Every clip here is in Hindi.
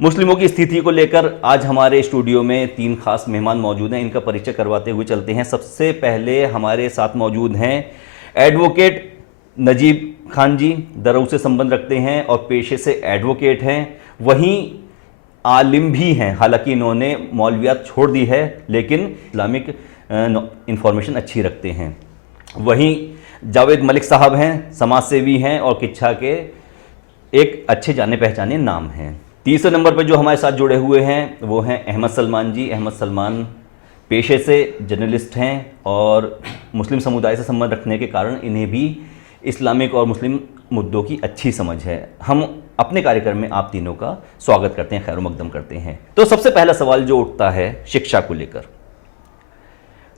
मुस्लिमों की स्थिति को लेकर आज हमारे स्टूडियो में तीन खास मेहमान मौजूद हैं। इनका परिचय करवाते हुए चलते हैं। सबसे पहले हमारे साथ मौजूद हैं एडवोकेट नजीब खान जी। दरऊ से संबंध रखते हैं और पेशे से एडवोकेट हैं, वहीं आलिम भी हैं। हालांकि इन्होंने मौलवियात छोड़ दी है, लेकिन इस्लामिक इंफॉर्मेशन अच्छी रखते हैं। वहीं जावेद मलिक साहब हैं, समाज सेवी हैं और किच्छा के एक अच्छे जाने पहचाने नाम हैं। तीसरे नंबर पर जो हमारे साथ जुड़े हुए हैं वो हैं अहमद सलमान जी। अहमद सलमान पेशे से जर्नलिस्ट हैं और मुस्लिम समुदाय से संबंध रखने के कारण इन्हें भी इस्लामिक और मुस्लिम मुद्दों की अच्छी समझ है। हम अपने कार्यक्रम में आप तीनों का स्वागत करते हैं, खैर मकदम करते हैं। तो सबसे पहला सवाल जो उठता है शिक्षा को लेकर,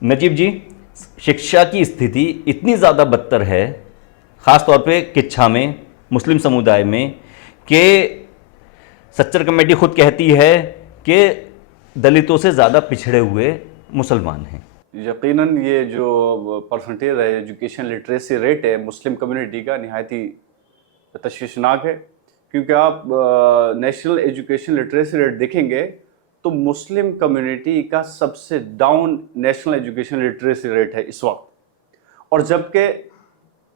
नजीब जी, शिक्षा की स्थिति इतनी ज़्यादा बदतर है, ख़ास तौर पे किच्छा में, मुस्लिम समुदाय में, कि सच्चर कमेटी खुद कहती है कि दलितों से ज़्यादा पिछड़े हुए मुसलमान हैं। यकीनन ये जो परसेंटेज है एजुकेशन लिटरेसी रेट है मुस्लिम कम्युनिटी का, नहायत ही तशवीशनाक है। क्योंकि आप नेशनल एजुकेशन लिटरेसी रेट देखेंगे तो मुस्लिम कम्युनिटी का सबसे down national education literacy rate है इस वक्त। और जबकि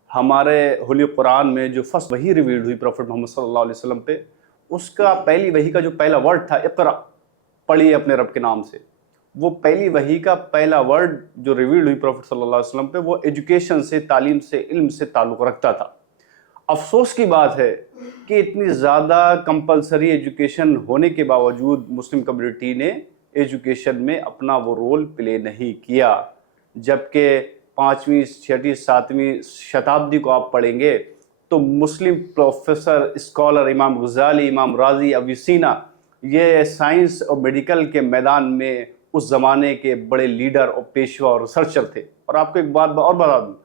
हमारे होली कुरान में जो फर्स्ट वही रिवील्ड हुई प्रॉफिट मोहम्मद सल्लल्लाहु अलैहि वसल्लम पे, उसका पहली वही का जो पहला वर्ड था इक़रा, पढ़िए अपने रब के नाम से, वो पहली वही का पहला वर्ड जो रिवील्ड हुई प्रॉफिट सल्लल्लाहु अलैहि वसल्लम पे, वो एजुकेशन से, तालीम से, इल्म से ताल्लुक़ रखता था। अफसोस की बात है कि इतनी ज़्यादा कंपलसरी एजुकेशन होने के बावजूद मुस्लिम कम्युनिटी ने एजुकेशन में अपना वो रोल प्ले नहीं किया। जबकि 5वीं, 6वीं, 7वीं शताब्दी को आप पढ़ेंगे तो मुस्लिम प्रोफेसर, स्कॉलर इमाम गज़ाली, इमाम राजी, अविसीना, ये साइंस और मेडिकल के मैदान में उस ज़माने के बड़े लीडर और पेशवा और रिसर्चर थे। और आपको एक बात और बता दूँ,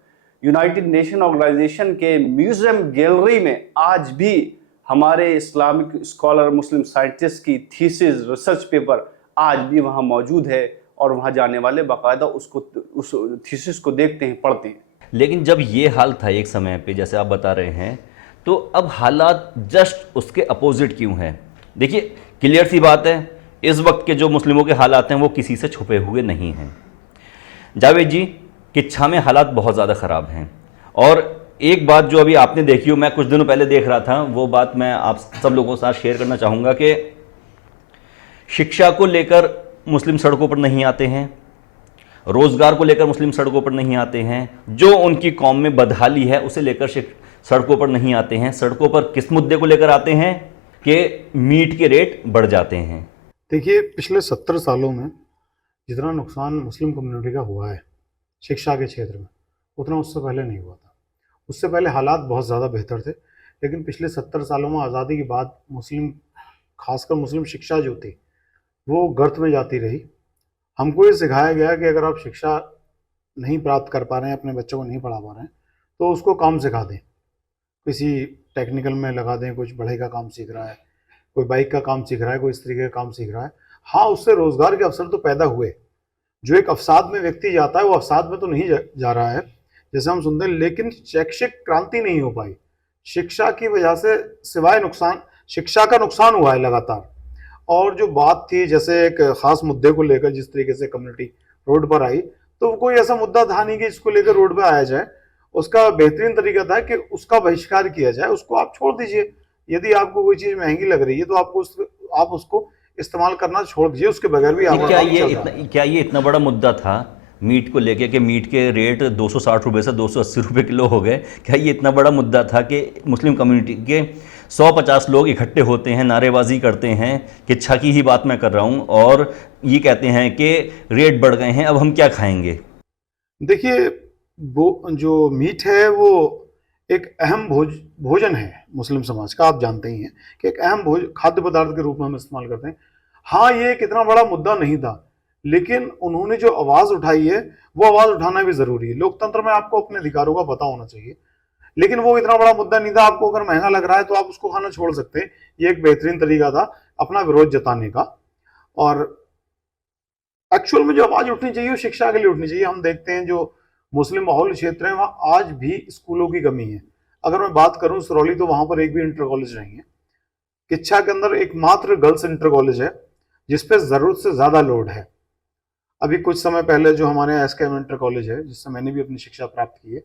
यूनाइटेड नेशन ऑर्गेनाइजेशन के म्यूज़ियम गैलरी में आज भी हमारे इस्लामिक स्कॉलर, मुस्लिम साइंटिस्ट की थीसिस, रिसर्च पेपर आज भी वहाँ मौजूद है और वहाँ जाने वाले बाकायदा उस थीसिस को देखते हैं, पढ़ते हैं। लेकिन जब ये हाल था एक समय पे, जैसे आप बता रहे हैं, तो अब हालात जस्ट उसके अपोजिट क्यों हैं? देखिए, क्लियर सी बात है, इस वक्त के जो मुस्लिमों के हालात हैं वो किसी से छुपे हुए नहीं हैं। जावेद जी, किच्छा में हालात बहुत ज़्यादा ख़राब हैं। और एक बात जो अभी आपने देखी हो, मैं कुछ दिनों पहले देख रहा था, वो बात मैं आप सब लोगों के साथ शेयर करना चाहूँगा कि शिक्षा को लेकर मुस्लिम सड़कों पर नहीं आते हैं, रोज़गार को लेकर मुस्लिम सड़कों पर नहीं आते हैं, जो उनकी कौम में बदहाली है उसे लेकर सड़कों पर नहीं आते हैं। सड़कों पर किस मुद्दे को लेकर आते हैं कि मीट के रेट बढ़ जाते हैं। देखिए, पिछले 70 सालों में जितना नुकसान मुस्लिम कम्युनिटी का हुआ है शिक्षा के क्षेत्र में, उतना उससे पहले नहीं हुआ था। उससे पहले हालात बहुत ज़्यादा बेहतर थे, लेकिन पिछले 70 सालों में आज़ादी के बाद मुस्लिम, खासकर मुस्लिम शिक्षा जो थी वो गर्त में जाती रही। हमको ये सिखाया गया कि अगर आप शिक्षा नहीं प्राप्त कर पा रहे हैं, अपने बच्चों को नहीं पढ़ा पा रहे हैं, तो उसको काम सिखा दें, किसी टेक्निकल में लगा दें। कुछ बढ़ई का काम सीख रहा है, कोई बाइक का काम सीख रहा है, कोई इस तरीके का काम सीख रहा है। हाँ, उससे रोज़गार के अवसर तो पैदा हुए। जो एक अवसाद में व्यक्ति जाता है वो अवसाद में तो नहीं जा रहा है जैसे हम सुनते हैं, लेकिन शैक्षिक क्रांति नहीं हो पाई। शिक्षा की वजह से सिवाय नुकसान, शिक्षा का नुकसान हुआ है लगातार। और जो बात थी, जैसे एक खास मुद्दे को लेकर जिस तरीके से कम्युनिटी रोड पर आई, तो कोई ऐसा मुद्दा था नहीं कि इसको लेकर रोड पर आया जाए। उसका बेहतरीन तरीका था कि उसका बहिष्कार किया जाए, उसको आप छोड़ दीजिए। यदि आपको कोई चीज़ महंगी लग रही है तो आप उसको इस्तेमाल करना छोड़ दीजिए, उसके बगैर भी आपका काम चल रहा है। क्या ये इतना बड़ा मुद्दा था मीट को लेके कि मीट के रेट 260 रुपये से 280 रुपये किलो हो गए? क्या ये इतना बड़ा मुद्दा था कि मुस्लिम कम्युनिटी के 150 लोग इकट्ठे होते हैं, नारेबाजी करते हैं, किच्छा की ही बात मैं कर रहा हूँ, और ये कहते हैं कि रेट बढ़ गए हैं, अब हम क्या खाएंगे? देखिए, वो जो मीट है वो एक अहम भोजन है मुस्लिम समाज का। आप जानते ही हैं कि एक अहम खाद्य पदार्थ के रूप में हम इस्तेमाल करते हैं। हाँ, ये एक इतना बड़ा मुद्दा नहीं था, लेकिन उन्होंने जो आवाज़ उठाई है वो आवाज़ उठाना भी ज़रूरी है। लोकतंत्र में आपको अपने अधिकारों का पता होना चाहिए, लेकिन वो इतना बड़ा मुद्दा नहीं था। आपको अगर महंगा लग रहा है तो आप उसको खाना छोड़ सकते हैं। ये एक बेहतरीन तरीका था अपना विरोध जताने का। और एक्चुअल में जो आवाज़ उठनी चाहिए वो शिक्षा के लिए उठनी चाहिए। हम देखते हैं जो मुस्लिम माहौल क्षेत्र है वहाँ आज भी स्कूलों की कमी है। अगर मैं बात करूँ सिरौली, तो वहाँ पर एक भी इंटर कॉलेज नहीं है। किच्छा के अंदर एकमात्र गर्ल्स इंटर कॉलेज है जिसपे जरूरत से ज्यादा लोड है। अभी कुछ समय पहले जो हमारे यहाँ एसकेएम इंटर कॉलेज है, जिससे मैंने भी अपनी शिक्षा प्राप्त की है,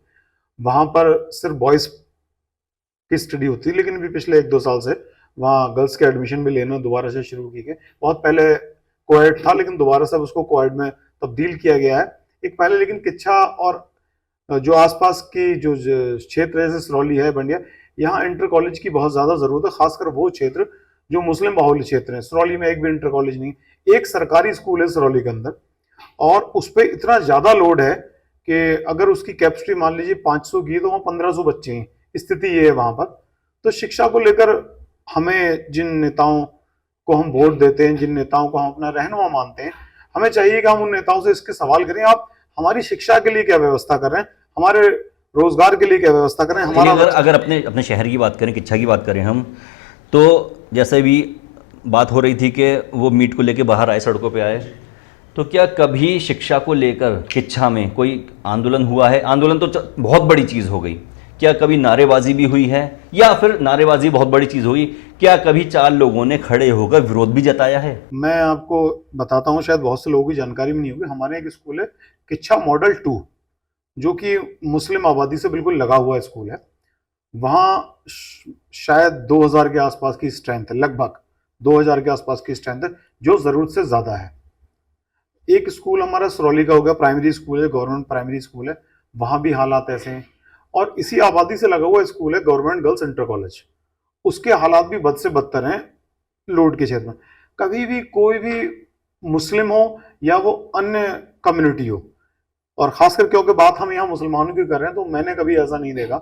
वहां पर सिर्फ बॉयज की स्टडी होती है, लेकिन अभी पिछले 1-2 साल से वहाँ गर्ल्स के एडमिशन भी लेना दोबारा से शुरू की गए। बहुत पहले कोएड था, लेकिन दोबारा से उसको कोएड में तब्दील किया गया है। एक पहले लेकिन किच्छा और जो आसपास की जो क्षेत्र है, जैसे सिरौली है, बंडिया, यहाँ इंटर कॉलेज की बहुत ज्यादा जरूरत है, खासकर वो क्षेत्र जो मुस्लिम बाहुल्य क्षेत्र है। सिरौली में एक भी इंटर कॉलेज नहीं, एक सरकारी स्कूल है सिरौली के अंदर, और उस पर इतना ज्यादा लोड है कि अगर उसकी कैपेसिटी मान लीजिए 500 की, तो वहाँ 1500 बच्चे हैं। स्थिति ये है वहां पर। तो शिक्षा को लेकर हमें, जिन नेताओं को हम वोट देते हैं, जिन नेताओं को हम अपना रहनुमा मानते हैं, हमें चाहिए कि हम उन नेताओं से इसके सवाल करें, आप हमारी शिक्षा के लिए क्या व्यवस्था कर रहे हैं, हमारे रोजगार के लिए क्या व्यवस्था कर रहे हैं, हमारा अगर अपने अपने शहर की बात करें, किच्छा की बात करें हम, तो जैसे भी बात हो रही थी कि वो मीट को लेके बाहर आए, सड़कों पे आए, तो क्या कभी शिक्षा को लेकर किच्छा में कोई आंदोलन हुआ है? आंदोलन तो बहुत बड़ी चीज़ हो गई, क्या कभी नारेबाजी भी हुई है? या फिर नारेबाजी बहुत बड़ी चीज़ हुई, क्या कभी 4 लोगों ने खड़े होकर विरोध भी जताया है? मैं आपको बताता हूँ, शायद बहुत से लोगों की जानकारी भी नहीं होगी। हमारे एक स्कूल है किच्छा मॉडल 2, जो कि मुस्लिम आबादी से बिल्कुल लगा हुआ स्कूल है। वहाँ शायद 2000 के आसपास की स्ट्रेंथ है, लगभग 2000 के आसपास की स्ट्रेंथ है, जो जरूरत से ज्यादा है। एक स्कूल हमारा सिरौली का हो गया, प्राइमरी स्कूल है, गवर्नमेंट प्राइमरी स्कूल है, वहां भी हालात ऐसे हैं। और इसी आबादी से लगा हुआ स्कूल है गवर्नमेंट गर्ल्स इंटर कॉलेज, उसके हालात भी बद से बदतर हैं लोड के क्षेत्र में। कभी भी कोई भी मुस्लिम हो या वो अन्य कम्युनिटी हो, और खासकर क्योंकि बात हम यहाँ मुसलमानों की कर रहे हैं, तो मैंने कभी ऐसा नहीं देखा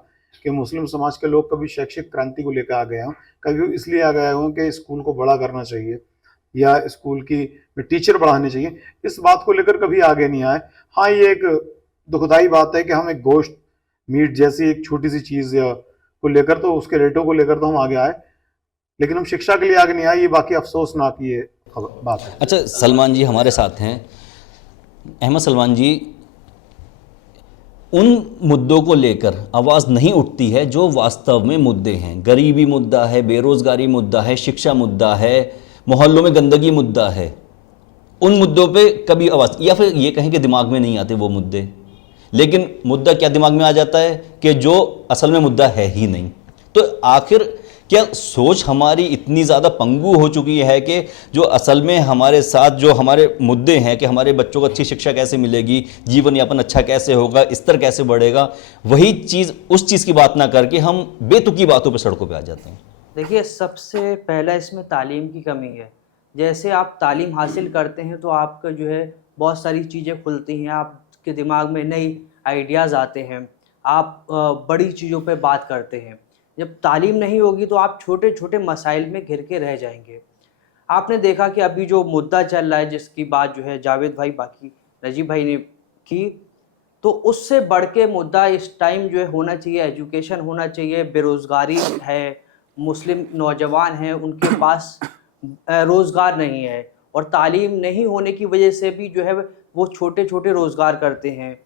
कि मुस्लिम समाज के लोग कभी शैक्षिक क्रांति को लेकर आ गए हों। कभी इसलिए आ गए हों कि स्कूल को बड़ा करना चाहिए या स्कूल की टीचर बढ़ाने चाहिए, इस बात को लेकर कभी आगे नहीं आए। हाँ, ये एक दुखदाई बात है कि हम एक गोश्त, मीट जैसी एक छोटी सी चीज या को लेकर, तो उसके रेटों को लेकर तो हम आगे आए, लेकिन हम शिक्षा के लिए आगे नहीं आए। ये बाकी अफसोसनाक ये बात है। अच्छा, सलमान जी हमारे साथ हैं। अहमद सलमान जी, उन मुद्दों को लेकर आवाज़ नहीं उठती है जो वास्तव में मुद्दे हैं। गरीबी मुद्दा है, बेरोज़गारी मुद्दा है, शिक्षा मुद्दा है, मोहल्लों में गंदगी मुद्दा है। उन मुद्दों पे कभी आवाज़, या फिर ये कहें कि दिमाग में नहीं आते वो मुद्दे, लेकिन मुद्दा क्या दिमाग में आ जाता है कि जो असल में मुद्दा है ही नहीं। तो आखिर क्या सोच हमारी इतनी ज़्यादा पंगु हो चुकी है कि जो असल में हमारे साथ जो हमारे मुद्दे हैं कि हमारे बच्चों को अच्छी शिक्षा कैसे मिलेगी, जीवन यापन अच्छा कैसे होगा, स्तर कैसे बढ़ेगा, वही चीज़, उस चीज़ की बात ना करके हम बेतुकी बातों पर सड़कों पर आ जाते हैं? देखिए, सबसे पहला इसमें तालीम की कमी है। जैसे आप तालीम हासिल करते हैं तो आपका जो है बहुत सारी चीज़ें खुलती हैं, आपके दिमाग में नई आइडियाज़ आते हैं, आप बड़ी चीज़ों पे बात करते हैं। जब तालीम नहीं होगी तो आप छोटे छोटे मसाइल में घिर के रह जाएंगे। आपने देखा कि अभी जो मुद्दा चल रहा है, जिसकी बात जो है जावेद भाई, बाकी नजीब भाई ने की, तो उससे बढ़ के मुद्दा इस टाइम जो है होना चाहिए, एजुकेशन होना चाहिए। बेरोज़गारी है, मुस्लिम नौजवान हैं, उनके पास रोज़गार नहीं है, और तालीम नहीं होने की वजह से भी जो है वो छोटे छोटे रोज़गार करते हैं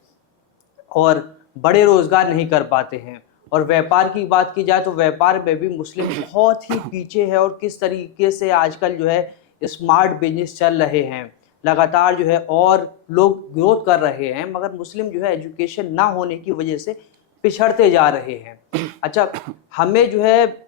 और बड़े रोज़गार नहीं कर पाते हैं। और व्यापार की बात की जाए तो व्यापार में भी मुस्लिम बहुत ही पीछे है, और किस तरीके से आजकल जो है स्मार्ट बिजनेस चल रहे हैं, लगातार जो है और लोग ग्रोथ कर रहे हैं, मगर मुस्लिम जो है एजुकेशन ना होने की वजह से पिछड़ते जा रहे हैं। अच्छा, हमें जो है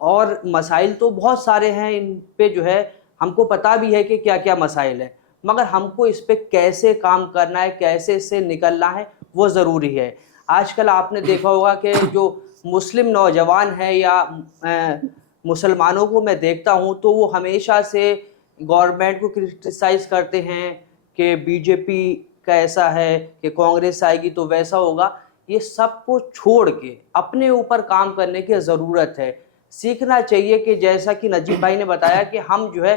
और मसाइल तो बहुत सारे हैं, इन पे जो है हमको पता भी है कि क्या क्या मसाइल है, मगर हमको इस पे कैसे काम करना है, कैसे इससे निकलना है, वो ज़रूरी है। आजकल आपने देखा होगा कि जो मुस्लिम नौजवान है या मुसलमानों को मैं देखता हूँ, तो वो हमेशा से गवर्नमेंट को क्रिटिसाइज़ करते हैं कि बीजेपी का ऐसा है, कि कांग्रेस आएगी तो वैसा होगा। ये सब को छोड़ के अपने ऊपर काम करने की ज़रूरत है। सीखना चाहिए कि जैसा कि नजीब भाई ने बताया कि हम जो है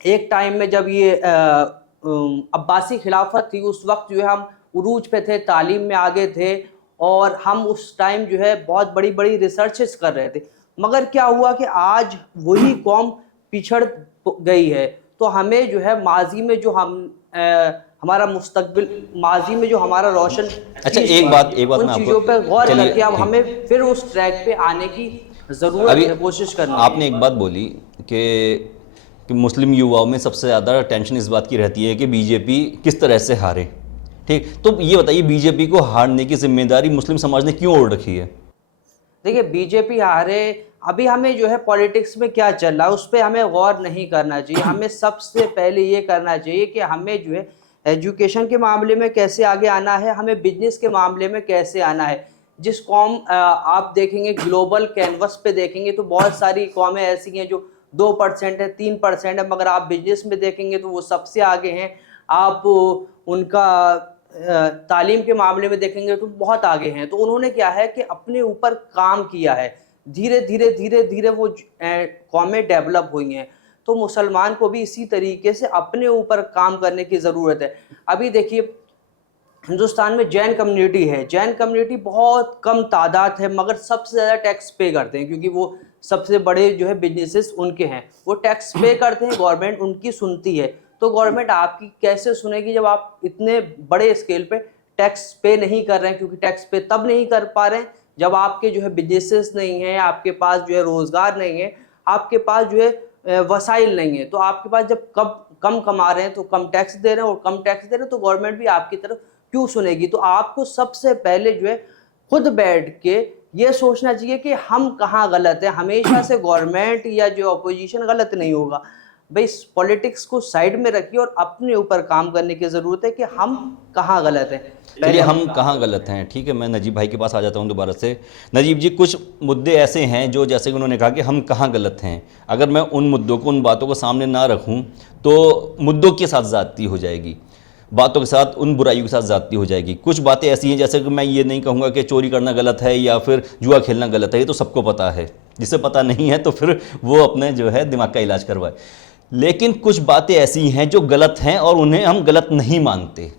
एक टाइम में जब ये अब्बासी खिलाफत थी, उस वक्त जो है हम उरूज पे थे, तालीम में आगे थे, और हम उस टाइम जो है बहुत बड़ी बड़ी रिसर्चेस कर रहे थे, मगर क्या हुआ कि आज वही कौम पिछड़ गई है। तो हमें जो है माजी में जो हमारा मुस्तकबिल, माजी में जो हमारा रोशन, अच्छा, एक बात उन मैं चीज़ों आपको, पर गौर चलिए, करके अब ठीक। हमें फिर उस ट्रैक पे आने की ज़रूरत अभी है कोशिश करनी आपने एक बात बोली कि मुस्लिम युवाओं में सबसे ज़्यादा टेंशन इस बात की रहती है कि बीजेपी किस तरह से हारे। ठीक, तो ये बताइए बीजेपी को हारने की जिम्मेदारी मुस्लिम समाज ने क्यों ओढ़ रखी है? देखिए बीजेपी हारे, अभी हमें जो है पॉलिटिक्स में क्या चल रहा है उस पर हमें गौर नहीं करना चाहिए। हमें सबसे पहले ये करना चाहिए कि हमें जो है एजुकेशन के मामले में कैसे आगे आना है, हमें बिजनेस के मामले में कैसे आना है। जिस कौम आप देखेंगे ग्लोबल कैनवस पे देखेंगे तो बहुत सारी कौमें ऐसी हैं जो 2% है, 3% है, मगर आप बिजनेस में देखेंगे तो वो सबसे आगे हैं। आप उनका तालीम के मामले में देखेंगे तो बहुत आगे हैं। तो उन्होंने क्या है कि अपने ऊपर काम किया है, धीरे धीरे धीरे धीरे वो कौमें डेवलप हुई हैं। तो मुसलमान को भी इसी तरीके से अपने ऊपर काम करने की ज़रूरत है। अभी देखिए हिंदुस्तान में जैन कम्युनिटी है, जैन कम्युनिटी बहुत कम तादाद है, मगर सबसे ज़्यादा टैक्स पे करते हैं क्योंकि वो सबसे बड़े जो है बिजनेसेस उनके हैं। वो टैक्स पे करते हैं, गवर्नमेंट उनकी सुनती है। तो गवर्नमेंट आपकी कैसे सुनेगी जब आप इतने बड़े स्केल पे टैक्स पे नहीं कर रहे हैं? क्योंकि टैक्स पे तब नहीं कर पा रहे हैं जब आपके जो है बिजनेसेस नहीं हैं, आपके पास जो है रोज़गार नहीं है, आपके पास जो है वसाइल नहीं है। तो आपके पास जब कम कमा रहे हैं तो कम टैक्स दे रहे हैं, और कम टैक्स दे रहे हैं तो गवर्नमेंट भी आपकी तरफ क्यों सुनेगी? तो आपको सबसे पहले जो है खुद बैठ के ये सोचना चाहिए कि हम कहाँ गलत हैं। हमेशा से गवर्नमेंट या जो अपोजिशन गलत नहीं होगा। भाई पॉलिटिक्स को साइड में रखिए और अपने ऊपर काम करने की ज़रूरत है कि हम कहाँ गलत हैं। चलिए हम कहाँ गलत हैं, ठीक है। मैं नजीब भाई के पास आ जाता हूँ दोबारा से। नजीब जी, कुछ मुद्दे ऐसे हैं जो जैसे कि उन्होंने कहा कि हम कहाँ गलत हैं, अगर मैं उन मुद्दों को, उन बातों को सामने ना रखूँ तो मुद्दों के साथ ज़्यादती हो जाएगी, बातों के साथ, उन बुराइयों के साथ ज़्यादती हो जाएगी। कुछ बातें ऐसी हैं जैसे कि मैं ये नहीं कहूँगा कि चोरी करना गलत है या फिर जुआ खेलना गलत है, ये तो सबको पता है। जिसे पता नहीं है तो फिर वो अपने जो है दिमाग का इलाज करवाए। लेकिन कुछ बातें ऐसी हैं जो गलत हैं और उन्हें हम गलत नहीं मानते,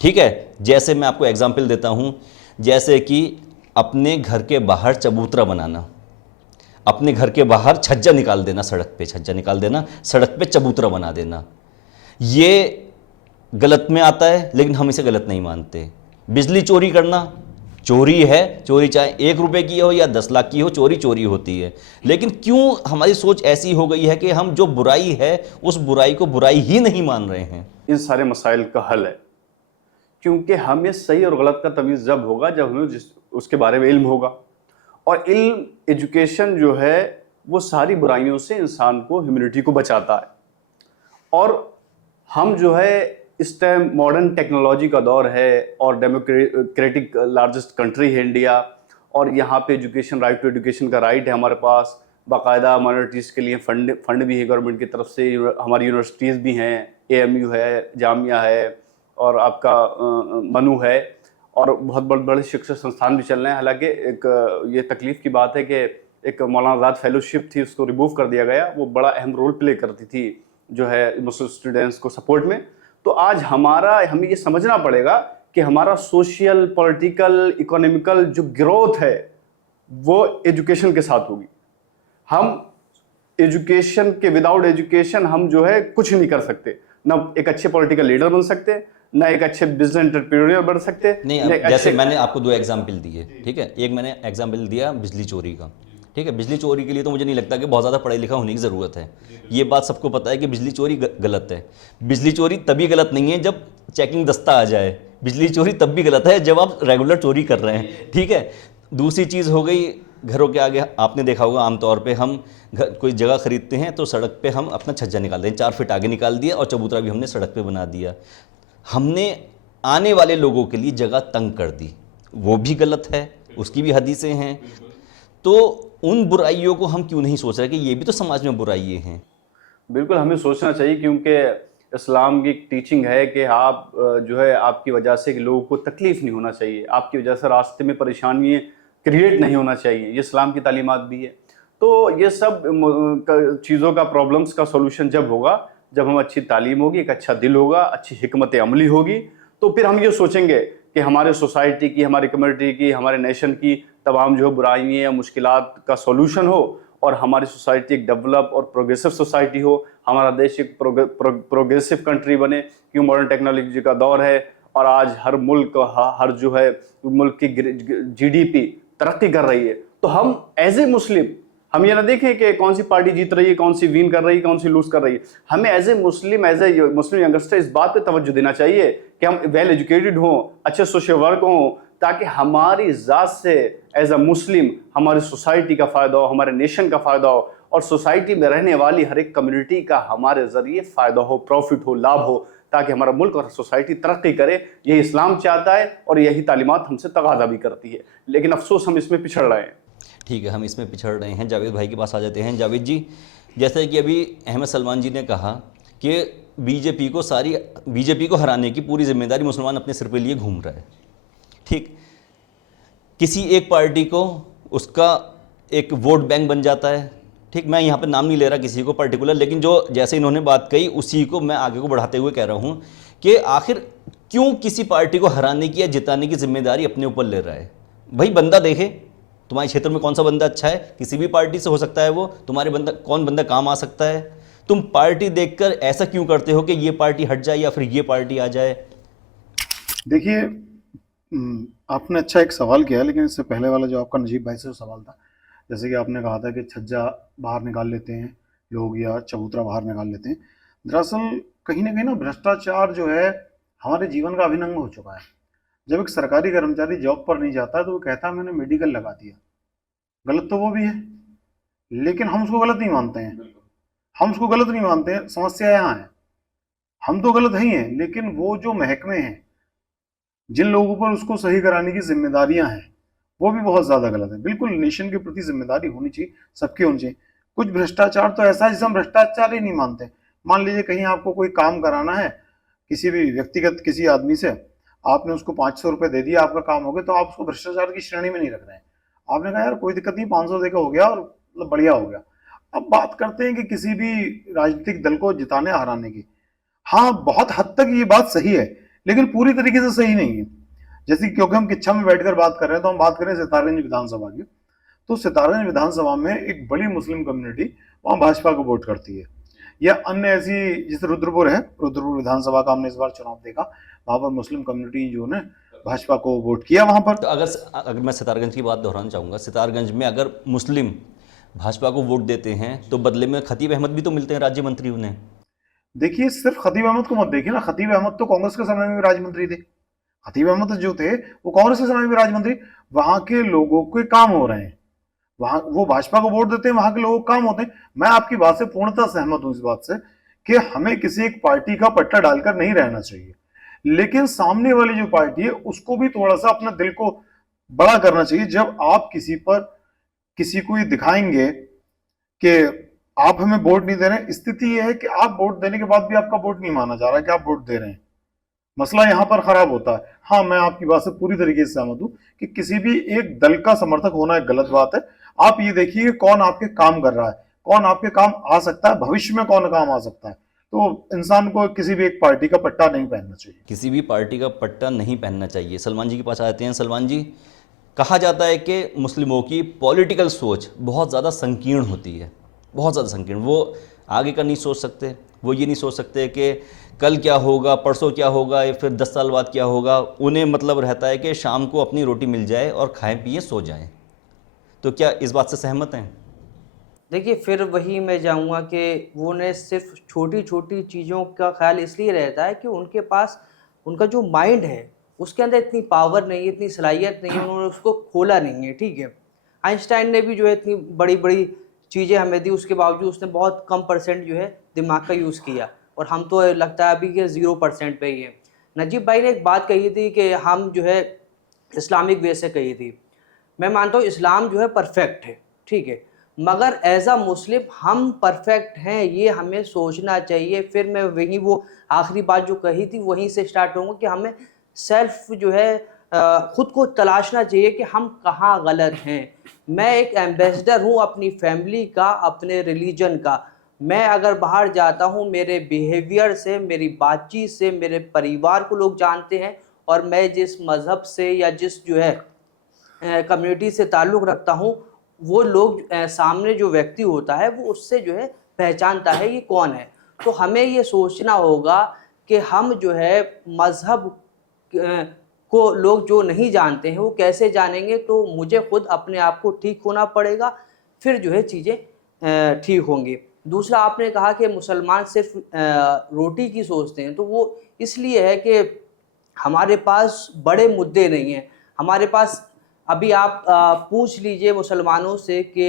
ठीक है। जैसे मैं आपको एग्जाम्पल देता हूँ, जैसे कि अपने घर के बाहर चबूतरा बनाना, अपने घर के बाहर छज्जा निकाल देना, सड़क पे छज्जा निकाल देना, सड़क पे चबूतरा बना देना, ये गलत में आता है, लेकिन हम इसे गलत नहीं मानते। बिजली चोरी करना चोरी है, चोरी चाहे 1 रुपए की हो या 10 लाख की हो, चोरी चोरी होती है। लेकिन क्यों हमारी सोच ऐसी हो गई है कि हम जो बुराई है उस बुराई को बुराई ही नहीं मान रहे हैं? इन सारे मसाइल का हल है, क्योंकि हमें सही और गलत का तमीज़ जब होगा जब हमें उसके बारे में इल्म होगा। और इल्म, एजुकेशन जो है वो सारी बुराइयों से इंसान को, ह्यूमैनिटी को बचाता है। और हम जो है इस टाइम मॉडर्न टेक्नोलॉजी का दौर है और डेमोक्रेटिक लार्जेस्ट कंट्री है इंडिया, और यहाँ पे एजुकेशन, राइट टू एजुकेशन का राइट है हमारे पास। बाकायदा माइनॉरिटीज़ के लिए फंड भी है गवर्नमेंट की तरफ से, हमारी यूनिवर्सिटीज़ भी हैं, AMU है, जामिया है, और आपका मनु है, और बहुत बड़े शिक्षण संस्थान भी चल रहे हैं। हालांकि एक ये तकलीफ़ की बात है कि एक मौलाना आज़ाद फेलोशिप थी, उसको रिमूव कर दिया गया। वो बड़ा अहम रोल प्ले करती थी जो है मुस्लिम स्टूडेंट्स को सपोर्ट में। तो आज हमें ये समझना पड़ेगा कि हमारा सोशल, पॉलिटिकल, इकोनॉमिकल जो ग्रोथ है वो एजुकेशन के साथ होगी। हम एजुकेशन के, विदाउट एजुकेशन हम जो है कुछ नहीं कर सकते, ना एक अच्छे पॉलिटिकल लीडर बन सकते, ना एक अच्छे बिजनेस एंटरप्रेन्योर बन सकते। नहीं, जैसे मैंने आपको 2 एग्जाम्पल दिए, ठीक है। एक मैंने एग्जाम्पल दिया बिजली चोरी का, ठीक है। बिजली चोरी के लिए तो मुझे नहीं लगता कि बहुत ज़्यादा पढ़ा लिखा होने की ज़रूरत है। ये बात सबको पता है कि बिजली चोरी गलत है। बिजली चोरी तभी गलत नहीं है जब चेकिंग दस्ता आ जाए, बिजली चोरी तब भी गलत है जब आप रेगुलर चोरी कर रहे हैं, ठीक है। दूसरी चीज़ हो गई घरों के आगे, आपने देखा होगा आमतौर पे हम कोई जगह खरीदते हैं तो सड़क पे हम अपना छज्जा निकाल दें, 4 फीट आगे निकाल दिया और चबूतरा भी हमने सड़क पे बना दिया। हमने आने वाले लोगों के लिए जगह तंग कर दी, वो भी गलत है, उसकी भी हदीसें हैं। तो उन बुराइयों को हम क्यों नहीं सोच रहे कि ये भी तो समाज में बुराइयाँ हैं? बिल्कुल हमें सोचना चाहिए, क्योंकि इस्लाम की टीचिंग है कि आप जो है आपकी वजह से कि लोगों को तकलीफ़ नहीं होना चाहिए, आपकी वजह से रास्ते में परेशानियाँ क्रिएट नहीं होना चाहिए, ये इस्लाम की तालीमात भी है। तो ये सब चीज़ों का, प्रॉब्लम्स का सॉल्यूशन जब होगा जब हम अच्छी तालीम होगी, एक अच्छा दिल होगा, अच्छी हिकमत अमली होगी, तो फिर हम ये सोचेंगे कि हमारे सोसाइटी की, हमारी कम्युनिटी की, हमारे नेशन की तमाम जो बुराइयाँ या मुश्किलात का सॉल्यूशन हो और हमारी सोसाइटी एक डेवलप और प्रोग्रेसिव सोसाइटी हो, हमारा देश एक प्रोग्रेसिव कंट्री बने। क्यों मॉडर्न टेक्नोलॉजी का दौर है और आज हर मुल्क, हर जो है मुल्क की GDP तरक्की कर रही है, तो हम एज ए मुस्लिम हम ये ना देखें कि कौन सी पार्टी जीत रही है, कौन सी विन कर रही है, कौन सी लूज कर रही है। हमें एज ए मुस्लिम यंगस्टर इस बात पे तवज्जो देना चाहिए कि हम वेल एजुकेटेड हों, अच्छे सोशल वर्क हों, ताकि हमारी ज़ात से एज अ मुस्लिम हमारी सोसाइटी का फ़ायदा हो, हमारे नेशन का फ़ायदा हो, और सोसाइटी में रहने वाली हर एक कम्युनिटी का हमारे ज़रिए फ़ायदा हो, प्रॉफिट हो, लाभ हो, ताकि हमारा मुल्क और सोसाइटी तरक्की करे। यही इस्लाम चाहता है और यही तालीमात हमसे तकाज़ा भी करती है, लेकिन अफसोस हम इसमें पिछड़ रहे हैं। ठीक है, हम इसमें पिछड़ रहे हैं। जावेद भाई के पास आ जाते हैं। जावेद जी, जैसे कि अभी अहमद सलमान जी ने कहा कि बीजेपी को हराने की पूरी जिम्मेदारी मुसलमान अपने सिर पे लिए घूम रहा है। ठीक, किसी एक पार्टी को उसका एक वोट बैंक बन जाता है। ठीक, मैं यहाँ पे नाम नहीं ले रहा किसी को पर्टिकुलर, लेकिन जो जैसे इन्होंने बात कही उसी को मैं आगे को बढ़ाते हुए कह रहा हूँ कि आखिर क्यों किसी पार्टी को हराने की या जिताने की जिम्मेदारी अपने ऊपर ले रहा है। भाई बंदा देखे, तुम्हारे क्षेत्र में कौन सा बंदा अच्छा है, किसी भी पार्टी से हो सकता है वो, तुम्हारे कौन बंदा काम आ सकता है। तुम पार्टी देखकर ऐसा क्यों करते हो कि ये पार्टी हट जाए या फिर ये पार्टी आ जाए। देखिए, आपने अच्छा एक सवाल किया, लेकिन इससे पहले वाला जो आपका नजीब भाई से सवाल था, जैसे कि आपने कहा था कि छज्जा बाहर निकाल लेते हैं लोग या चबूतरा बाहर निकाल लेते हैं। दरअसल कहीं ना भ्रष्टाचार जो है हमारे जीवन का अभिन्न अंग हो चुका है। जब एक सरकारी कर्मचारी जॉब पर नहीं जाता तो वो कहता है मैंने मेडिकल लगा दिया। गलत तो वो भी है, लेकिन हम उसको गलत नहीं मानते हैं। हम उसको गलत नहीं मानते हैं, समस्या यहाँ है। हम तो गलत ही हैं, लेकिन वो जो महकमे हैं, जिन लोगों पर उसको सही कराने की जिम्मेदारियां हैं, वो भी बहुत ज्यादा गलत है। बिल्कुल नेशन के प्रति जिम्मेदारी होनी चाहिए, सबकी होनी चाहिए। कुछ भ्रष्टाचार तो ऐसा है जिसे हम भ्रष्टाचार ही नहीं मानते। मान लीजिए कहीं आपको कोई काम कराना है, किसी भी व्यक्तिगत किसी आदमी से, आपने उसको 500 रुपये दे दिया, आपका काम हो गया, तो आप उसको भ्रष्टाचार की श्रेणी में नहीं रख रहे हैं। आपने कहा यार कोई दिक्कत नहीं, 500 देकर हो गया और मतलब बढ़िया हो गया। अब बात करते हैं कि किसी भी राजनीतिक दल को जिताने हराने की, हाँ बहुत हद तक ये बात सही है, लेकिन पूरी तरीके से सही नहीं है। जैसे क्योंकि हम किच्छा में बैठकर बात कर रहे हैं, तो हम बात करें सितारगंज विधानसभा की, तो सितारगंज विधानसभा में एक बड़ी मुस्लिम कम्युनिटी वहां भाजपा को वोट करती है, या अन्य ऐसी जैसे रुद्रपुर है, रुद्रपुर विधानसभा का हमने इस बार चुनाव देखा, वहां पर मुस्लिम कम्युनिटी जो ने भाजपा को वोट किया वहां पर। तो अगर मैं सितारगंज की बात दोहराना चाहूँगा, सितारगंज में अगर मुस्लिम भाजपा को वोट देते हैं तो बदले में खतीब अहमद भी तो मिलते हैं राज्य मंत्री उन्हें। देखिए, सिर्फ खतीब अहमद को मत देखिए ना, खतीब अहमद तो कांग्रेस के समय में भी राज्य मंत्री थे। खतीब अहमद जो थे वो कांग्रेस के समय में भी राज्य मंत्री। वहां के लोगों के काम हो रहे हैं, वहां वो भाजपा को वोट देते हैं, वहां के लोगों को काम होते हैं। मैं आपकी बात से पूर्णतः सहमत हूं इस बात से कि हमें किसी एक पार्टी का पट्टा डालकर नहीं रहना चाहिए, लेकिन सामने वाली जो पार्टी है उसको भी थोड़ा सा अपना दिल को बड़ा करना चाहिए। जब आप किसी को ये दिखाएंगे कि आप हमें वोट नहीं दे रहे हैं, स्थिति यह है कि आप वोट देने के बाद भी आपका वोट नहीं माना जा रहा है कि आप वोट दे रहे हैं, मसला यहां पर खराब होता है। हाँ, मैं आपकी बात से पूरी तरीके से सहमत हूं कि किसी भी एक दल का समर्थक होना एक गलत बात है। आप ये देखिए कौन आपके काम कर रहा है, कौन आपके काम आ सकता है, भविष्य में कौन काम आ सकता है। तो इंसान को किसी भी एक पार्टी का पट्टा नहीं पहनना चाहिए। किसी भी पार्टी का पट्टा नहीं पहनना चाहिए। सलमान जी के पास आते हैं। सलमान जी, कहा जाता है कि मुस्लिमों की पॉलिटिकल सोच बहुत ज़्यादा संकीर्ण होती है, बहुत ज़्यादा संकीर्ण। वो आगे का नहीं सोच सकते, वो ये नहीं सोच सकते कि कल क्या होगा, परसों क्या होगा, या फिर 10 साल बाद क्या होगा। उन्हें मतलब रहता है कि शाम को अपनी रोटी मिल जाए और खाएं पिए सो जाएं। तो क्या इस बात से सहमत हैं? देखिए, फिर वही मैं जाऊंगा कि वो ने सिर्फ छोटी छोटी चीज़ों का ख्याल इसलिए रहता है कि उनके पास उनका जो माइंड है उसके अंदर इतनी पावर नहीं है, इतनी सलाहियत नहीं है, उन्होंने उसको खोला नहीं है। ठीक है, आइंस्टाइन ने भी जो है इतनी बड़ी बड़ी चीज़ें हमें दी, उसके बावजूद उसने बहुत कम परसेंट जो है दिमाग का यूज़ किया, और हम तो लगता है अभी कि 0% पे ही है। नजीब भाई ने एक बात कही थी कि हम जो है इस्लामिक वे से कही थी। मैं मानता हूँ इस्लाम जो है परफेक्ट है, ठीक है, मगर एज अ मुस्लिम हम परफेक्ट हैं ये हमें सोचना चाहिए। फिर मैं वही वो आखिरी बात जो कही थी वहीं से स्टार्ट करूँगा कि हमें सेल्फ जो है ख़ुद को तलाशना चाहिए कि हम कहाँ गलत हैं। मैं एक एम्बेसडर हूँ अपनी फैमिली का, अपने रिलीजन का। मैं अगर बाहर जाता हूँ, मेरे बिहेवियर से, मेरी बातचीत से मेरे परिवार को लोग जानते हैं, और मैं जिस मज़हब से या जिस जो है कम्युनिटी से ताल्लुक़ रखता हूँ, वो लोग सामने जो व्यक्ति होता है वो उससे जो है पहचानता है ये कौन है। तो हमें ये सोचना होगा कि हम जो है मज़हब को लोग जो नहीं जानते हैं वो कैसे जानेंगे? तो मुझे खुद अपने आप को ठीक होना पड़ेगा, फिर जो है चीज़ें ठीक होंगी। दूसरा, आपने कहा कि मुसलमान सिर्फ रोटी की सोचते हैं, तो वो इसलिए है कि हमारे पास बड़े मुद्दे नहीं हैं। हमारे पास अभी आप पूछ लीजिए मुसलमानों से कि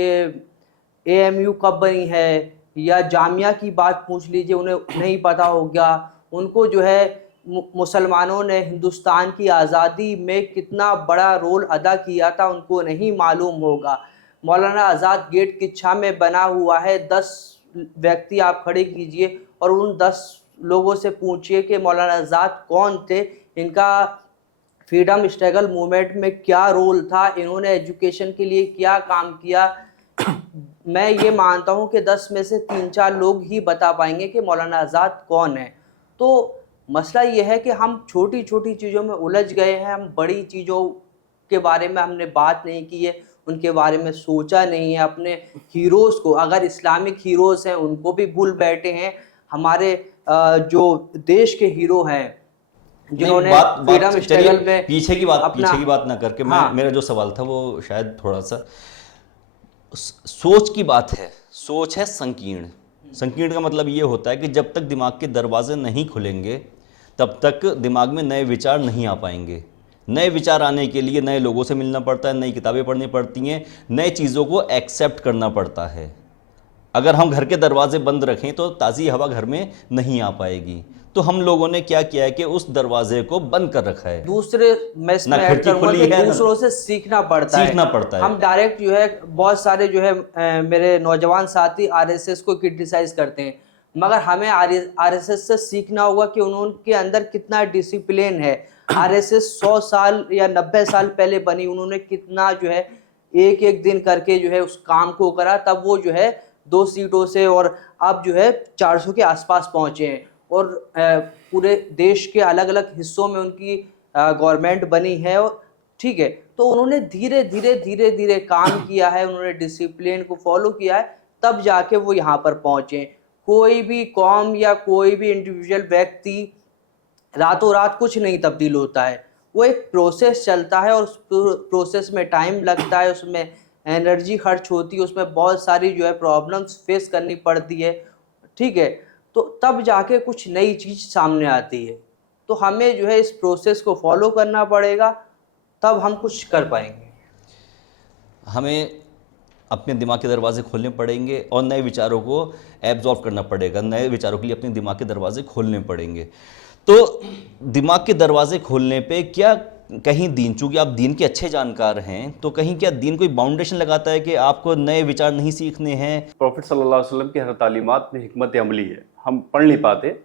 एएमयू कब बनी है, या जामिया की बात पूछ लीजिए, उन्हें नहीं पता होगा। उनको जो है मुसलमानों ने हिंदुस्तान की आज़ादी में कितना बड़ा रोल अदा किया था, उनको नहीं मालूम होगा। मौलाना आज़ाद गेट किच्छा में बना हुआ है। 10 व्यक्ति आप खड़े कीजिए और उन 10 लोगों से पूछिए कि मौलाना आज़ाद कौन थे, इनका फ्रीडम स्ट्रगल मूवमेंट में क्या रोल था, इन्होंने एजुकेशन के लिए क्या काम किया। मैं ये मानता हूँ कि 10 में से 3-4 लोग ही बता पाएंगे कि मौलाना आज़ाद कौन है। तो मसला ये है कि हम छोटी छोटी चीज़ों में उलझ गए हैं, हम बड़ी चीज़ों के बारे में हमने बात नहीं की है, उनके बारे में सोचा नहीं है। अपने हीरोज़ को, अगर इस्लामिक हीरोज़ हैं उनको भी भूल बैठे हैं। हमारे जो देश के हीरो हैं जिन्होंने फ्रीडम स्ट्रगल में पीछे की बात ना करके हाँ, मेरा जो सवाल था वो शायद थोड़ा सा सोच की बात है। सोच है संकीर्ण का मतलब ये होता है कि जब तक दिमाग के दरवाजे नहीं खुलेंगे तब तक दिमाग में नए विचार नहीं आ पाएंगे। नए विचार आने के लिए नए लोगों से मिलना पड़ता है, नई किताबें पढ़नी पड़ती हैं, नए चीज़ों को एक्सेप्ट करना पड़ता है। अगर हम घर के दरवाजे बंद रखें तो ताज़ी हवा घर में नहीं आ पाएगी। तो हम लोगों ने क्या किया है कि उस दरवाजे को बंद कर रखा है। दूसरे मैं इसमें ऐड करूंगा कि दूसरों से सीखना पड़ता है। हम डायरेक्ट जो है बहुत सारे जो है मेरे नौजवान साथी आरएसएस को क्रिटिसाइज करते हैं, मगर हमें आरएसएस से सीखना होगा कि उनके अंदर कितना डिसिप्लिन है। आरएसएस 100 साल या 90 साल पहले बनी, उन्होंने कितना जो है एक एक दिन करके जो है उस काम को करा, तब वो जो है 2 सीटों से और अब जो है 400 के आसपास पहुंचे हैं। और पूरे देश के अलग अलग हिस्सों में उनकी गवर्नमेंट बनी है। और ठीक है, तो उन्होंने धीरे धीरे काम किया है, उन्होंने डिसिप्लिन को फॉलो किया है, तब जाके वो यहाँ पर पहुँचे। कोई भी कौम या कोई भी इंडिविजुअल व्यक्ति रातों रात कुछ नहीं तब्दील होता है, वो एक प्रोसेस चलता है और उस प्रोसेस में टाइम लगता है, उसमें एनर्जी खर्च होती है, उसमें बहुत सारी जो है प्रॉब्लम्स फेस करनी पड़ती है। ठीक है, तो तब जाके कुछ नई चीज़ सामने आती है। तो हमें जो है इस प्रोसेस को फॉलो करना पड़ेगा, तब हम कुछ कर पाएंगे। हमें अपने दिमाग के दरवाजे खोलने पड़ेंगे और नए विचारों को एब्जॉर्ब करना पड़ेगा। नए विचारों के लिए अपने दिमाग के दरवाजे खोलने पड़ेंगे। तो दिमाग के दरवाजे खोलने पे क्या कहीं दीन, चूँकि आप दीन के अच्छे जानकार हैं, तो कहीं क्या दीन कोई बाउंडेशन लगाता है कि आपको नए विचार नहीं सीखने हैं? प्रॉफिट सल्लल्लाहु अलैहि वसल्लम की हर तालीमात में हिकमत अमली है, हम पढ़ नहीं पाते।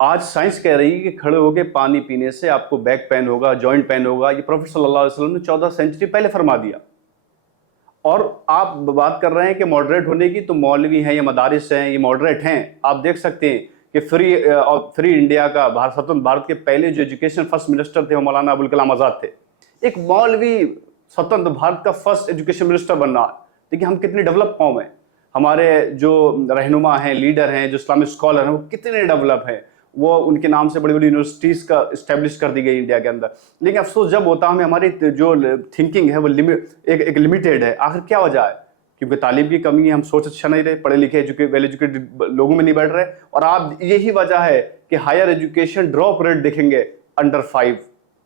आज साइंस कह रही है कि खड़े होकर पानी पीने से आपको बैक पेन होगा, जॉइंट पेन होगा। ये प्रॉफिट सल्लल्लाहु अलैहि वसल्लम ने 14 सेंचुरी पहले फरमा दिया। और आप बात कर रहे हैं कि मॉडरेट होने की, तो मौलवी हैं या मदारिस हैं, ये मॉडरेट हैं। आप देख सकते हैं कि फ्री इंडिया का स्वतंत्र भारत के पहले जो एजुकेशन फर्स्ट मिनिस्टर थे वो मौलाना अबुल कलाम आज़ाद थे। एक मौलवी स्वतंत्र भारत का फर्स्ट एजुकेशन मिनिस्टर बन रहा है। देखिए हम कितनी डेवलप कौम है, हमारे जो रहनुमा हैं, लीडर हैं, जो इस्लामिक स्कॉलर हैं, वो कितने डेवलप हैं। वो उनके नाम से बड़ी बड़ी यूनिवर्सिटीज़ का इस्टेब्लिश कर दी गई इंडिया के अंदर। लेकिन अफसोस जब होता है, हमारी जो थिंकिंग है वो एक लिमिटेड है। आखिर क्या वजह है? क्योंकि तालीम की कमी है, हम सोच अच्छा नहीं रहे, पढ़े लिखे वेल एजुकेटेड लोगों में नहीं बढ़ रहे। और आप यही वजह है कि हायर एजुकेशन ड्रॉप रेट देखेंगे अंडर 5।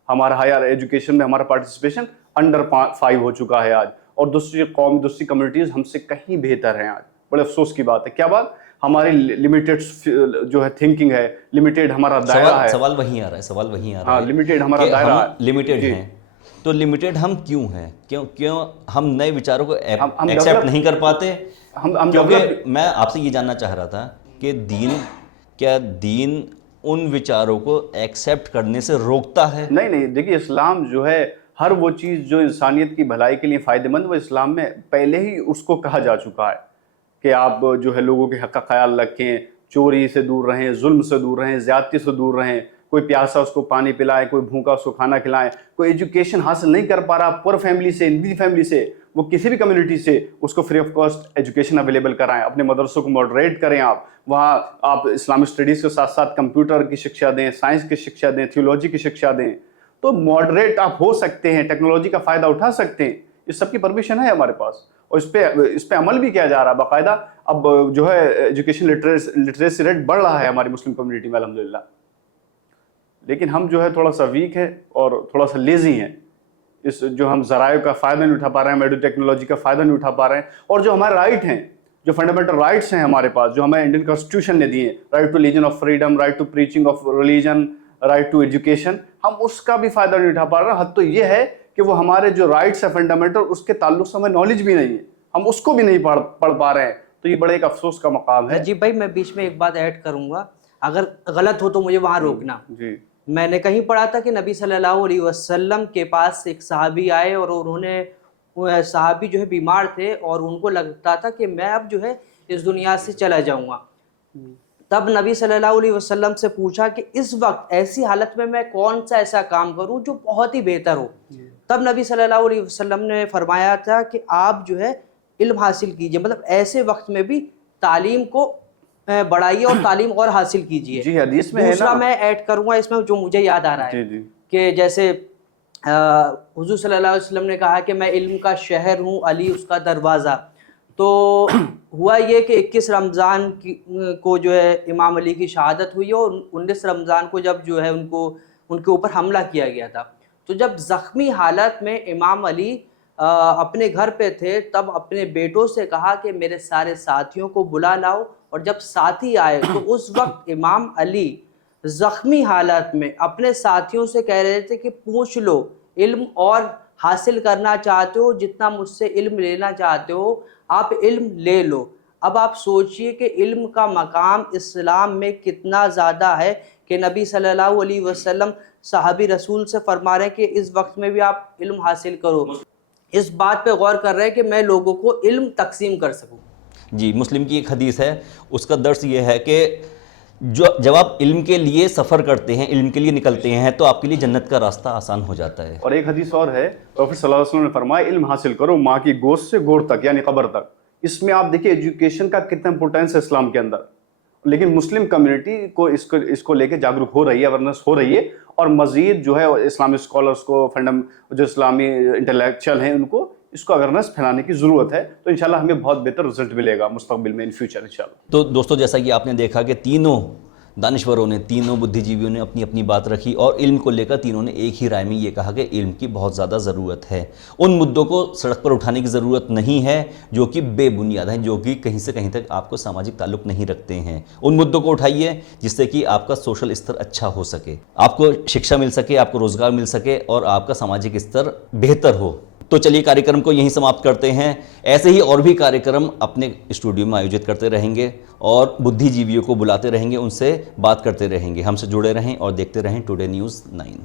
हमारा हायर एजुकेशन में हमारा पार्टिसिपेशन अंडर 5 हो चुका है आज। और दूसरी कौम, दूसरी कम्युनिटीज़ हमसे कहीं बेहतर हैं आज। बड़े अफसोस की बात है। क्या बात? हमारी लिमिटेड जो है थिंकिंग है, लिमिटेड हमारा दायरा है। सवाल वहीं आ रहा है। लिमिटेड हमारा दायरा है, लिमिटेड है। तो लिमिटेड हम क्यों हैं? क्यों हम नए विचारों को एक्सेप्ट नहीं कर पाते? क्योंकि मैं आपसे ये जानना चाह रहा था कि दीन उन विचारों को एक्सेप्ट करने से रोकता है? नहीं, देखिए इस्लाम जो है, हर वो चीज़ जो इंसानियत की भलाई के लिए फ़ायदेमंद, वो इस्लाम में पहले ही उसको कहा जा चुका है कि आप जो है लोगों के हक़ का ख्याल रखें, चोरी से दूर रहें, जुल्म से दूर रहें, ज़्यादती से दूर रहें। कोई प्यासा उसको पानी पिलाए, कोई भूखा उसको खाना खिलाएं। कोई एजुकेशन हासिल नहीं कर पा रहा पुअर फैमिली से, नीडी फैमिली से, वो किसी भी कम्युनिटी से, उसको free of cost education available कराएं। अपने मदरसों को मॉडरेट करें। आप वहाँ आप इस्लामिक स्टडीज़ के साथ साथ कंप्यूटर की शिक्षा दें, साइंस की शिक्षा दें, थियोलॉजी की शिक्षा दें। तो मॉडरेट आप हो सकते हैं, टेक्नोलॉजी का फ़ायदा उठा सकते हैं, इस सब की परमिशन है हमारे पास और इस पे अमल भी किया जा रहा है बाकायदा। अब जो है एजुकेशन लिटरेसी रेट बढ़ रहा है हमारी मुस्लिम कम्युनिटी में अल्हम्दुलिल्लाह। लेकिन हम जो है थोड़ा सा वीक है और थोड़ा सा लेजी हैं, इस जो हम ज़राए का फ़ायदा नहीं उठा पा रहे हैं, मेडिकल टेक्नोलॉजी का फ़ायदा नहीं उठा पा रहे हैं, और जो हमारे राइट हैं, जो फंडामेंटल राइट्स हैं हमारे पास, जो हमें इंडियन कॉन्स्टिट्यूशन ने दिए, right to religion of freedom, right to preaching of religion, right to education, हम उसका भी फ़ायदा नहीं उठा पा रहे हैं। हद तो ये है कि वो हमारे जो राइट्स है फंडामेंटल, उसके ताल्लुक से हमें नॉलेज भी नहीं है, हम उसको भी नहीं पढ़ पा रहे हैं। तो ये बड़े एक अफसोस का मकाम है। जी भाई, मैं बीच में एक बात ऐड करूंगा, अगर गलत हो तो मुझे वहां रोकना। जी, मैंने कहीं पढ़ा था कि नबी सल्लल्लाहु अलैहि वसल्लम के पास एक सहाबी आए और उन्होंने, वो सहाबी जो है बीमार थे और उनको लगता था कि मैं अब जो है इस दुनिया से चला जाऊंगा। तब नबी सल्लल्लाहु अलैहि वसल्लम से पूछा कि इस वक्त ऐसी हालत में मैं कौन सा ऐसा काम करूं जो बहुत ही बेहतर हो। तब नबी सल्लल्लाहु अलैहि वसल्लम ने फरमाया था कि आप जो है इल्म हासिल कीजिए, मतलब ऐसे वक्त में भी तालीम को बढ़ाइए और तालीम और हासिल कीजिए। जी, हदीस में है दूसरा ना। मैं ऐड करूंगा इसमें जो मुझे याद आ रहा है जी, कि जैसे हुजूर सल्लल्लाहु अलैहि वसल्लम ने कहा कि मैं इल्म का शहर हूँ, अली उसका दरवाज़ा। तो हुआ ये कि 21 रमज़ान को जो है इमाम अली की शहादत हुई और 19 रमज़ान को जब जो है उनके ऊपर हमला किया गया था। तो जब ज़ख्मी हालत में इमाम अली अपने घर पे थे, तब अपने बेटों से कहा कि मेरे सारे साथियों को बुला लाओ, और जब साथी आए तो उस वक्त इमाम अली ज़ख्मी हालत में अपने साथियों से कह रहे थे कि पूछ लो, इल्म और हासिल करना चाहते हो, जितना मुझसे इल्म लेना चाहते हो आप इल्म ले लो। अब आप सोचिए कि इल्म का मकाम इस्लाम में कितना ज़्यादा है कि नबी सल्लल्लाहु अलैहि वसल्लम सहाबी रसूल से फरमा रहे हैं कि इस वक्त में भी आप इल्म हासिल करो। इस बात पे गौर कर रहे हैं कि मैं लोगों को इल्म तकसीम कर सकूं। जी, मुस्लिम की एक हदीस है, उसका दर्स ये है कि जब आप इल्म के लिए सफ़र करते हैं, इल्म के लिए निकलते हैं, तो आपके लिए जन्नत का रास्ता आसान हो जाता है। और एक हदीस और है, प्रोफेट सल्लल्लाहु अलैहि वसल्लम ने फरमाया इल्म हासिल करो माँ की गोश्त से गोर तक, यानी कब्र तक। इसमें आप देखिए एजुकेशन का कितना इंपॉर्टेंस है इस्लाम के अंदर। लेकिन मुस्लिम कम्युनिटी को इसको लेके जागरूक हो रही है, अवेयरनेस हो रही है, और मज़ीद जो है इस्लामिक स्कॉलर्स को, जो इस्लामी इंटेलेक्चुअल हैं, उनको इसको अवेयरनेस फैलाने की ज़रूरत है। तो इंशाल्लाह हमें बहुत बेहतर रिजल्ट मिलेगा मुस्तकबिल में, इन फ्यूचर इंशाल्लाह। तो दोस्तों, जैसा कि आपने देखा कि तीनों दानिश्वरों ने, तीनों बुद्धिजीवियों ने अपनी अपनी बात रखी और इल्म को लेकर तीनों ने एक ही राय में ये कहा कि इल्म की बहुत ज़्यादा ज़रूरत है। उन मुद्दों को सड़क पर उठाने की ज़रूरत नहीं है जो कि बेबुनियाद हैं, जो कि कहीं से कहीं तक आपको सामाजिक ताल्लुक़ नहीं रखते हैं। उन मुद्दों को उठाइए जिससे कि आपका सोशल स्तर अच्छा हो सके, आपको शिक्षा मिल सके, आपको रोज़गार मिल सके और आपका सामाजिक स्तर बेहतर हो। तो चलिए कार्यक्रम को यहीं समाप्त करते हैं। ऐसे ही और भी कार्यक्रम अपने स्टूडियो में आयोजित करते रहेंगे और बुद्धिजीवियों को बुलाते रहेंगे, उनसे बात करते रहेंगे। हमसे जुड़े रहें और देखते रहें टुडे न्यूज़ 9।